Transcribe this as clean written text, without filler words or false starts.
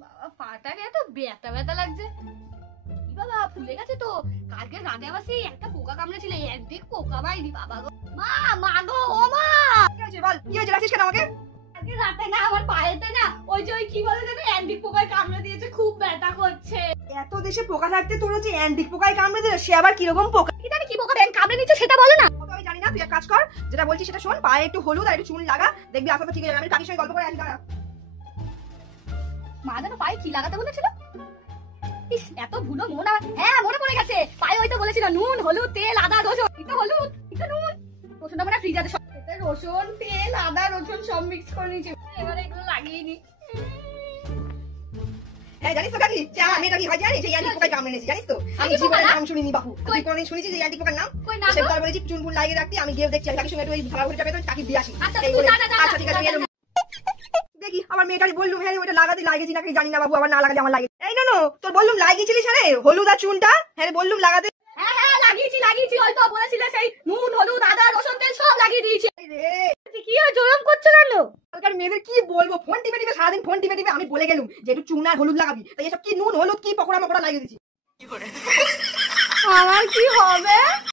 বাবা পাটাকে এত ব্যথা ব্যথা লাগছে। বাবা ফুলে গেছে তো। কালকে রাতে আবার সেই একটা পোকা কামড়েছিল, একদিক পোকা বাইনি বাবা গো। মা মা গো, ও মা কি হয়েছে বল, কি হয়েছে রাখিস কেন আমাকে? কালকে রাতে না আমার পায়েতে না ওই যে ওই কি বলে যেন একদিক পোকায় কামড়ে দিয়েছে, খুব ব্যথা করছে। এত দেশে পোকা থাকতে তোর হচ্ছে অ্যান্টিক পোকায় কামড়ে দিল, সে আবার কিরকম পোকা? কি জানি কি পোকা ব্যাং কামড়ে নিচ্ছে সেটা বলো না। অত আমি জানি না, তুই এক কাজ কর, যেটা বলছিস সেটা শোন, পায়ে একটু হলুদ আর একটু চুন লাগা, দেখবি আস্তে আস্তে ঠিক হয়ে যাবে। আমি কাকির সঙ্গে গল্প করে আসি, দাঁড়া। মা যেন পায়ে কি লাগাতে বলেছিল? ইস এত ভুলো মন আমার। হ্যাঁ মনে পড়ে গেছে, পায়ে হয়তো বলেছিল নুন হলুদ তেল আদা রসুন। এটা হলুদ এটা নুন, রসুনটা মানে ফ্রিজ আছে, এতে রসুন তেল আদা রসুন সব মিক্স করে নিয়েছি। এবারে এগুলো লাগিয়ে নি। হ্যাঁ জানিস তো কাকি, যে আমার মেয়েটা কি হয় জানিস, এই অ্যান্টিক পোকায় কামড়ে নিয়েছে, জানিস তো? আমি জীবনে নাম শুনিনি বাপু। তুই কোনোদিন শুনেছিস এই অ্যান্টিক পোকার নাম? কই না সে তার বলেছি চুন ফুল লাগিয়ে রাখতে, আমি গিয়ে দেখছি, আমি কাকির সঙ্গে একটু ওই ভাড়া করে যাবে তো কাকি দিয়ে আসি। আচ্ছা এই তুই বলে, যা যা যা। আচ্ছা ঠিক আছে, আমি এলাম। দেখি আমার মেয়েটাকে বললুম হ্যাঁ ওইটা লাগাতে লাগিয়েছি নাকি জানি না বাবু, আবার না লাগালে আমার লাগে। এই নো তোর বললুম লাগিয়েছিলিস হ্যাঁ হলুদ আর চুনটা, হ্যাঁ বললুম লাগাতে। হ্যাঁ হ্যাঁ লাগিয়েছি হয়তো বলেছিল সেই নুন হলুদ আদা রসুন তেল সব লাগিয়ে দিয়েছি। রে কি হয় জোরম করছো কেন? কালকার মেয়েদের কি বলবো, ফোন টিপে টিপে সারাদিন ফোন টিপে টিপে আমি বলে গেলুম যে একটু চুন আর হলুদ লাগাবি, তাই এসব কি নুন হলুদ কি পকোড়া মকোড়া লাগিয়ে দিচ্ছি। আমার কি হবে?